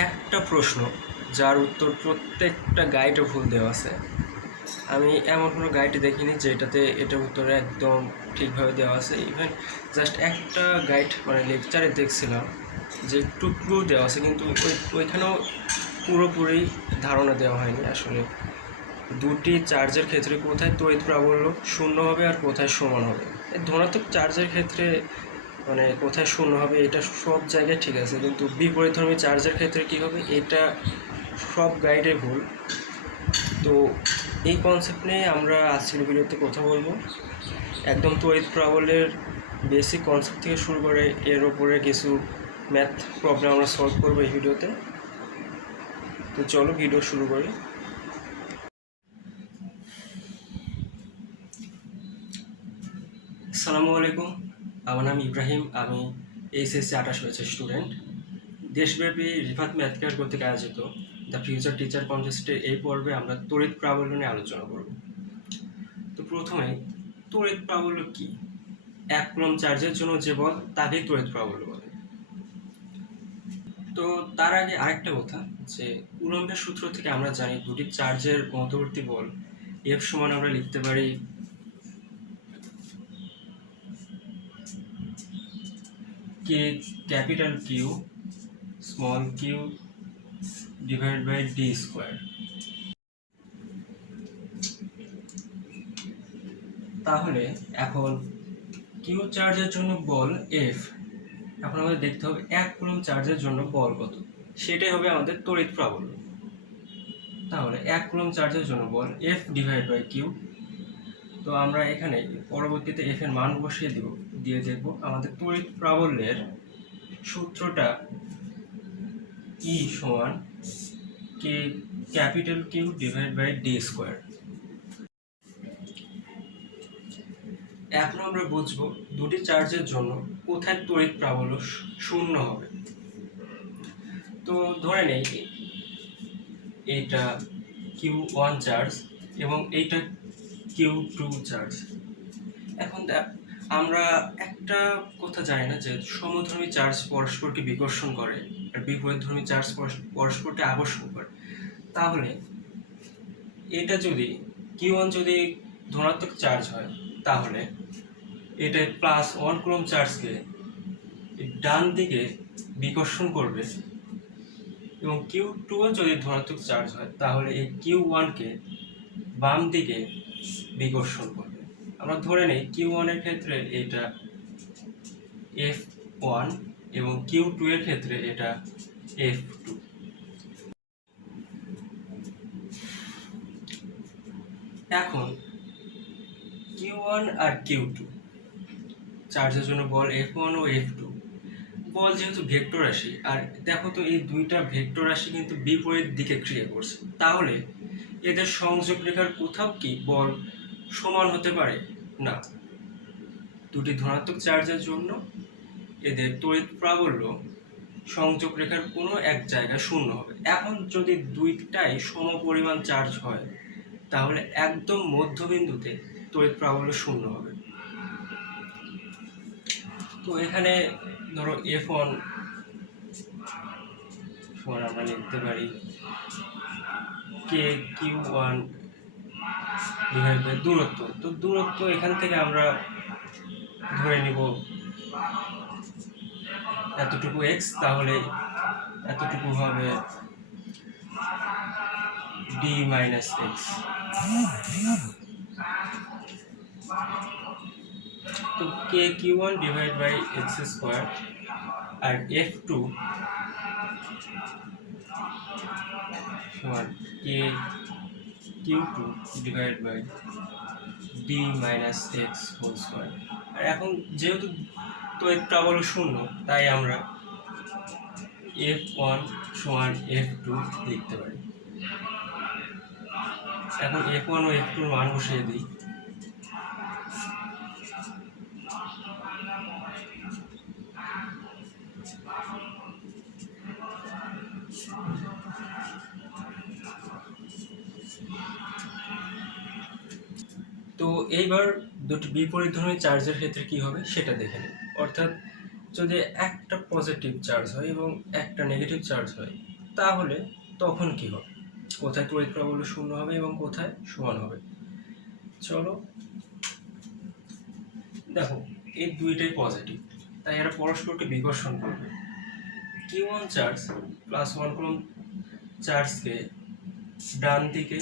একটা প্রশ্ন যার উত্তর প্রত্যেকটা গাইডে ভুল দেওয়া আছে। আমি এমন কোনো গাইড দেখিনি যেটাতে এটার উত্তরে একদম ঠিকভাবে দেওয়া আছে। ইভেন জাস্ট একটা গাইড মানে লেকচারে দেখছিলাম যে একটু ক্লু দেওয়া আছে, কিন্তু ওইখানেও পুরোপুরি ধারণা দেওয়া হয়নি আসলে দুটি চার্জের ক্ষেত্রে কোথায় তড়িৎ প্রাবল্য শূন্য হবে আর কোথায় সমান হবে। ধনাত্মক চার্জের ক্ষেত্রে মানে কোথায় শূন্য হবে এটা সব জায়গায় ঠিক আছে, কিন্তু বিপরীতধর্মী চার্জের ক্ষেত্রে কী হবে এটা সব গাইডে ভুল। তো এই কনসেপ্ট নিয়ে আমরা আজকের ভিডিওতে কথা বলবো। একদম তড়িৎ প্রাবল্যের বেসিক কনসেপ্ট থেকে শুরু করে এর ওপরে কিছু ম্যাথ প্রবলেম আমরা সলভ করবো এই ভিডিওতে। তো চলো ভিডিও শুরু করি। আসসালামু আলাইকুম, আমার নাম ইব্রাহিম, আমি এইচএসসি 28 ব্যাচের স্টুডেন্ট। দেশব্যাপী রিফাত ম্যাথ কেয়ার কর্তৃক আয়োজিত দ্য ফিউচার টিচার কনটেস্টের এই পর্বে আমরা তড়িৎ প্রাবল্য নিয়ে আলোচনা করব। তো প্রথমে তড়িৎ প্রাবল্য কি? এক কুলম্ব চার্জের জন্য যে বল তাকেই তড়িৎ প্রাবল্য বলে। তো তার আগে আরেকটা কথা, যে কুলম্বের সূত্র থেকে আমরা জানি দুটি চার্জের মধ্যবর্তী বল এফ সমান আমরা লিখতে পারি k capital Q small q divide by d square. তাহলে এখন কিউ চার্জের জন্য বল এফ, এখন আমাদের দেখতে হবে এক কুলম্ব চার্জের জন্য বল কত, সেটাই হবে আমাদের তড়িৎ প্রাবল্য। তাহলে এক কুলম্ব চার্জের জন্য বল এফ ডিভাইড বাই কিউ। তো আমরা এখানে পরবর্তীতে এফ এর মান বসিয়ে দিয়ে দেখব আমাদের তড়িৎ প্রাবল্যের সূত্রটা ই সমান k capital Q divide by d square. এখন আমরা বুঝবো দুটি চার্জের জন্য কোথায় তড়িৎ প্রাবল্য শূন্য হবে। তো ধরে নেই এইটা Q1 চার্জ এবং এইটা Q2 চার্জ। এখন আমরা একটা কথা জানি না যে সমধর্মী চার্জ পরস্পরকে বিকর্ষণ করে আর বিপরীতধর্মী চার্জ পরস্পরকে আকর্ষণ করে। তাহলে এটা যদি Q1 যদি ধনাত্মক চার্জ হয়, তাহলে এটা +1 কুলম্ব চার্জকে ডান দিকে বিকর্ষণ করবে, এবং Q2 যদি ধনাত্মক চার্জ হয় তাহলে এই Q1 কে বাম দিকে বিকর্ষণ করবে। আমরা ধরে নেই Q1 এর ক্ষেত্রে এটা F1 এবং Q2 এর ক্ষেত্রে এটা F2। এখন Q1 আর Q2 চার্জের জন্য বল F1 ও F2। বল যেহেতু ভেক্টর রাশি, আর দেখো তো এই দুইটা ভেক্টর রাশি কিন্তু বিপরীত দিকে ক্রিয়া করছে, তাহলে এদের সংযোগ রেখার কোথাও কি বল সমান হতে পারে না। দুটি ধনাত্মক চার্জের জন্য এদের তড়িৎ প্রাবল্য সংযোগ রেখার কোনো এক জায়গায় শূন্য হবে। এখন যদি দুইটাই সমপরিমাণ চার্জ হয় তাহলে একদম মধ্যবিন্দুতে তড়িৎ প্রাবল্য শূন্য হবে। তো এখানে ধরো F1 সমান আমরা লিখতে পারি Q1 ডিভাইড বাই দূরত্ব। তো দূরত্ব এখান থেকে আমরা ধরে নিব এতটুকু x, তাহলে এতটুকু হবে d মাইনাস x। তো Q1 divide by x square আর F2 সমান Q2 divide by d minus x whole square. আর এখন যেহেতু তড়িৎ প্রাবল্য শূন্য, তাই আমরা F1 সমান F2 লিখতে পারি। এখন F1 ও F2 এর মান বসিয়ে দিই। তো এইবার দুটি বিপরীতধর্মী চার্জের ক্ষেত্রে কি হবে সেটা দেখে নিই। অর্থাৎ যদি একটা পজিটিভ চার্জ হয় এবং একটা নেগেটিভ চার্জ হয়, তাহলে তখন কি হবে, কোথায় তড়িৎ প্রাবল্য শূন্য হবে এবং কোথায় সমান হবে। চলো দেখো, এই দুইটাই পজিটিভ, তাই এরা পরস্পরকে বিকর্ষণ করবে। Q1 চার্জ প্লাস 1 কুলম্ব চার্জকে ডান দিকে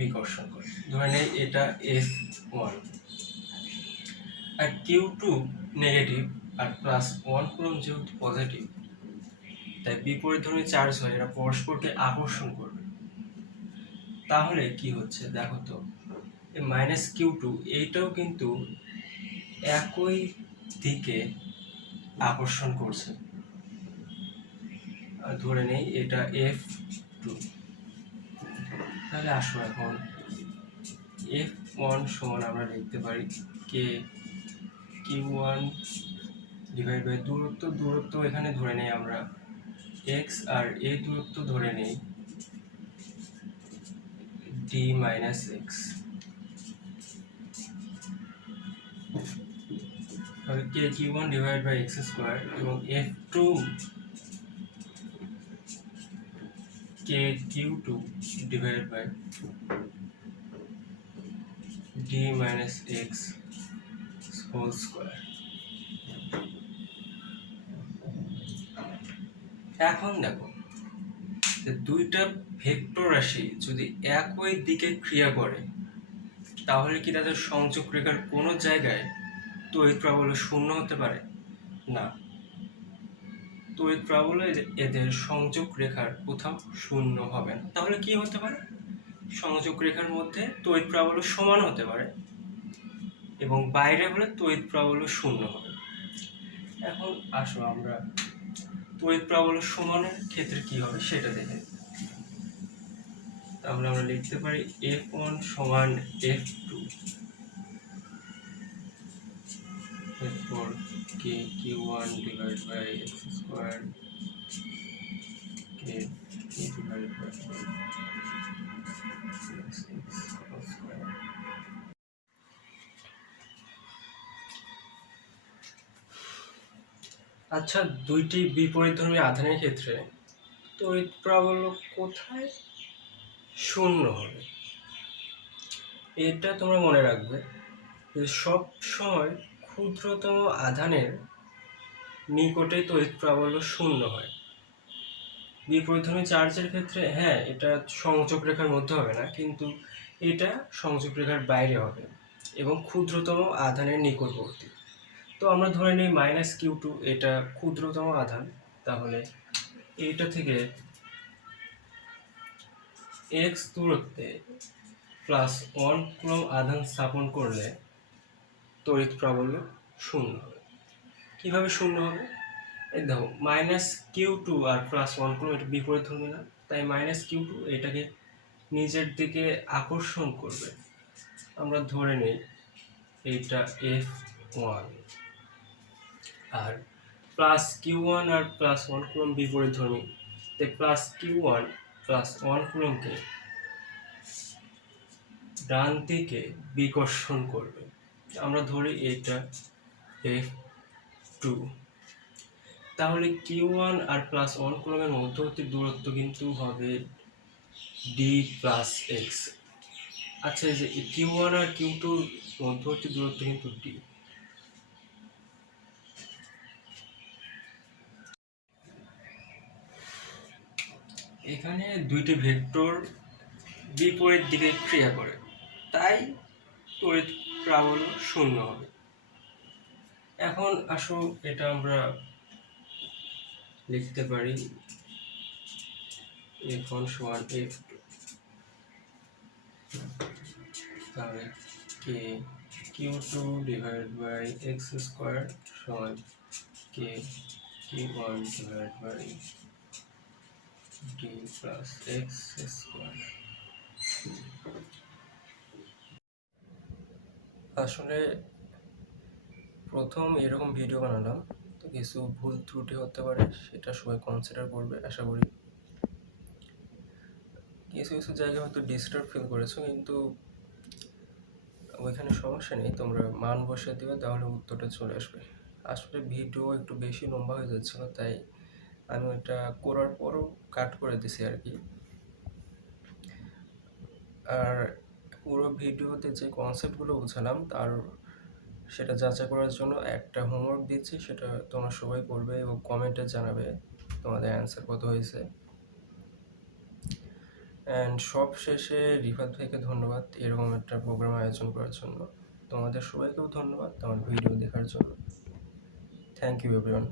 বিকর্ষণ করে, ধরে নেই এটা F1, আর Q2 নেগেটিভ আর প্লাস 1 কুলম্ব যেহেতু পজিটিভ, তাই বিপরীতধর্মী চার্জ হয় এরা পরস্পরকে আকর্ষণ করবে। তাহলে কি হচ্ছে দেখো তো, এই -Q2 এইটাও কিন্তু একই দিকে আকর্ষণ করছে, আর ধরে নেই এটা F2। তাহলে আসো এখন F1 সমান আমরা লিখতে পারি কে Q1 ডিভাইড বাই দূরত্ব এখানে ধরে নেই আমরা x, আর এই দূরত্ব ধরে নেই d মাইনাস x। তাহলে K Q1 divide by x square এবং F2 K Q2 divide by d minus x whole square. এখন দেখো, দুইটা ভেক্টর রাশি যদি একই দিকে ক্রিয়া করে তাহলে কি তাদের সংযোগ রেখার কোনো জায়গায় তড়িৎ প্রাবল্য শূন্য হতে পারে? না, তড়িৎ প্রাবল্য এদের সংযোগ রেখার কোথাও শূন্য হবে না। তাহলে কি হতে পারে? সংযোগ রেখার মধ্যে তড়িৎ প্রাবল্য সমান হতে পারে এবং বাইরে হলে তড়িৎ প্রাবল্য শূন্য হবে। এখন আসো আমরা তড়িৎ প্রাবল্য সমানের ক্ষেত্রে কি হবে সেটা দেখে। তাহলে আমরা লিখতে পারি F1 সমান F2, এরপর K Q1 divide by x square K divide by x square. আচ্ছা, দুইটি বিপরীতধর্মী আধানের ক্ষেত্রে তড়িৎ প্রাবল্য কোথায় শূন্য হবে, এটা তোমরা মনে রাখবে যে সব সময় ক্ষুদ্রতম আধানের নিকটে তড়িৎ প্রাবল্য শূন্য হয়। বিপরীতধর্মী চার্জের ক্ষেত্রে হ্যাঁ, এটা সংযোগ রেখার মধ্যে হবে না, কিন্তু এটা সংযোগ রেখার বাইরে হবে এবং ক্ষুদ্রতম আধানের নিকটবর্তী। তো আমরা ধরে নিই -Q2 এটা ক্ষুদ্রতম আধান, তাহলে এইটা থেকে x দূরত্বে +1 কুলম্ব আধান স্থাপন করলে তড়িৎ প্রাবল্য শূন্য হবে। কিভাবে শূন্য হবে? এই দেখো, -Q2 আর +1 কুলম্ব এটা বিপরীতধর্মী না, তাই -Q2 এটাকে নিজের দিকে আকর্ষণ করবে। আমরা ধরে নিই এইটা F1, আর +Q1 আর +1 কুলম্ব বিপরীতধর্মী, তাই +Q1 +1 কুলম্বকে ডান দিকে বিকর্ষণ করবে। আমরা ধরি এটা F2, তাহলে Q1 আর +1 কুলম্বের মধ্যবর্তী দূরত্ব কিন্তু হবে d প্লাস x। আচ্ছা, এই যে Q1 আর Q2 মধ্যবর্তী দূরত্ব কিন্তু d। এখানে দুইটি ভেক্টর বিপরীত দিকে ক্রিয়া করে, তাই তড়িৎ প্রাবল্য শূন্য হবে। এখন আসো এটা আমরা লিখতে পারি F1 সমান F2, তাহলে K Q2 divide by x square সমান K Q1 divide by d plus x square. আসলে প্রথম এরকম ভিডিও বানালাম, তো কিছু ভুল ত্রুটি হতে পারে, সেটা সবাই কনসিডার করবে আশা করি। কিছু কিছু জায়গায় হয়তো ডিস্টার্ব ফিল করেছো, কিন্তু ওইখানে সমস্যা নেই, তোমরা মান বসিয়ে দিবে তাহলে উত্তরটা চলে আসবে। আসলে ভিডিও একটু বেশি লম্বা হয়ে যাচ্ছিল, তাই আমি ওটা করার পরও কাট করে দিছি আর কি। আর পুরো ভিডিওতে যে কনসেপ্টগুলো বোঝালাম সেটা যাচাই করার জন্য একটা হোমওয়ার্ক দিচ্ছি, সেটা তোমরা সবাই করবে এবং কমেন্টে জানাবে তোমাদের অ্যান্সার কত হয়েছে। অ্যান্ড সব শেষে রিফাত ভাইকে ধন্যবাদ এরকম একটা প্রোগ্রাম আয়োজন করার জন্য। তোমাদের সবাইকেও ধন্যবাদ আমার ভিডিও দেখার জন্য। Thank you everyone.